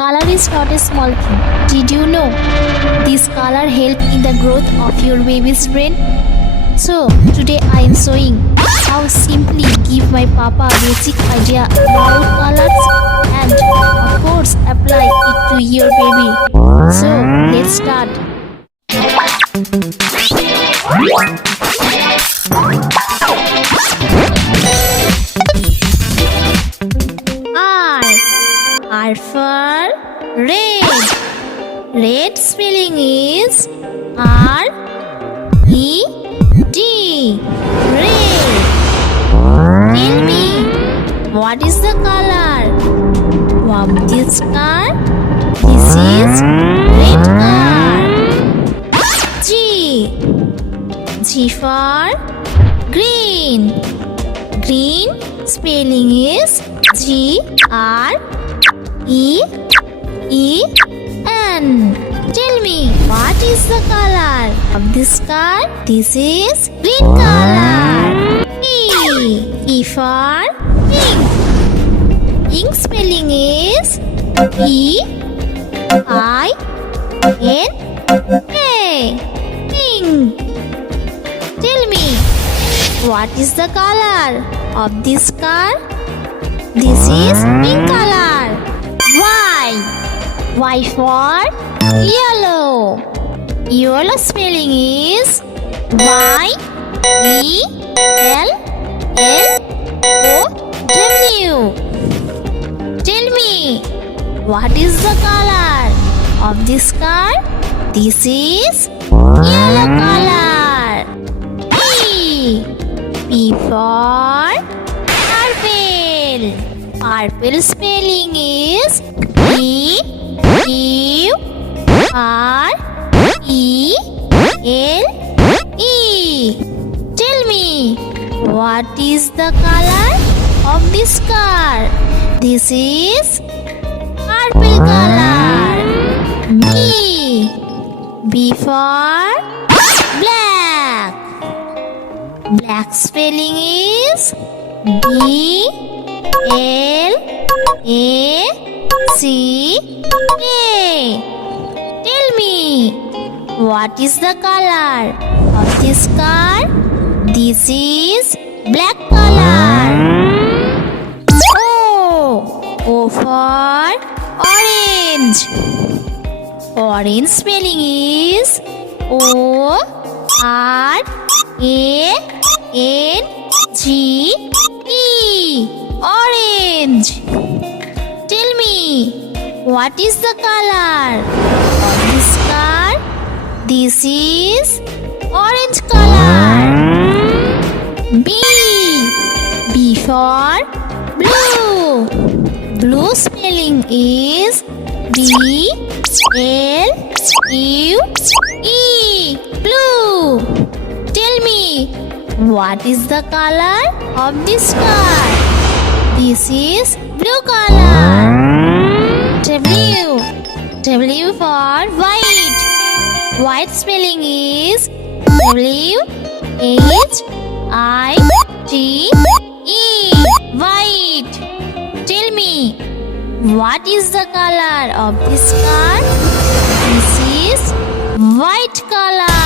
Color is not a small thing. Did you know? This color helps in the growth of your baby's brain. So, today I am showing how simply give my papa basic idea about colors and of course apply it to your baby. So, let's start. R for red. Red spelling is R-E-D. Red. Tell me, what is the color of this car? This is red car. G. G for green. Green spelling is G-R-E-E-N. Tell me, what is the color of this car? This is green color. E. E for pink. Pink spelling is P-I-N-K. Pink. Tell me, what is the color of this car? This is pink color. Y. Y for yellow. Yellow spelling is Y-E-L-L-O-W. Tell me, what is the color of this car? This is yellow color. P. P for purple. Purple spelling is P-U-R-E-L-E. Tell me, what is the color of this car? This is purple color. B. B for black. Black spelling is B-L-A-C-A. Tell me, what is the color of this car? This is black color. O. O for orange. Orange spelling is O-R-A-N-G-E. Orange. Tell me, what is the color of this car? This is orange color. B. B for blue. Blue spelling is B-L-U-E. Blue. Tell me, what is the color of this car? This is blue color. W. W for white. White spelling is W-H-I-T-E. White. Tell me, what is the color of this car? This is white color.